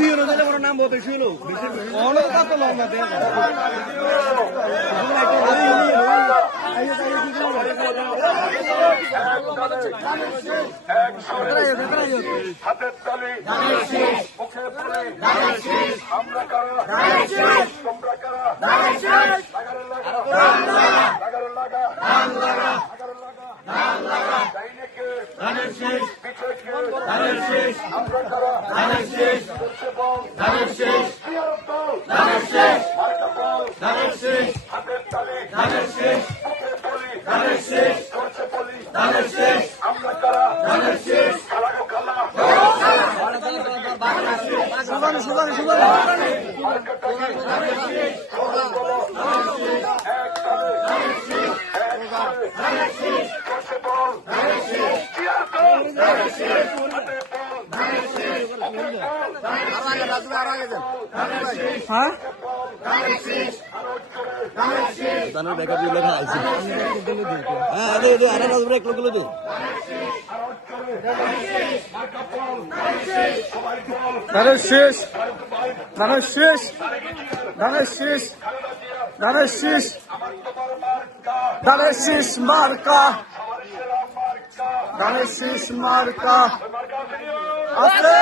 নাম বলতে শুরু হাতের তালি মুখে বলে আমরা কারা তোমরা কারা লাগারে লাগা আমরা কারা করছে বল হাতের তালি মুখে বলি করছে বলি আমরা কারা খেলাগো খেলা করছে বল শেষ ধানের শেষ ধানের শেষ ধানের শেষ ধানের শেষ মার্কা ধানের শেষ মার্কা আছে।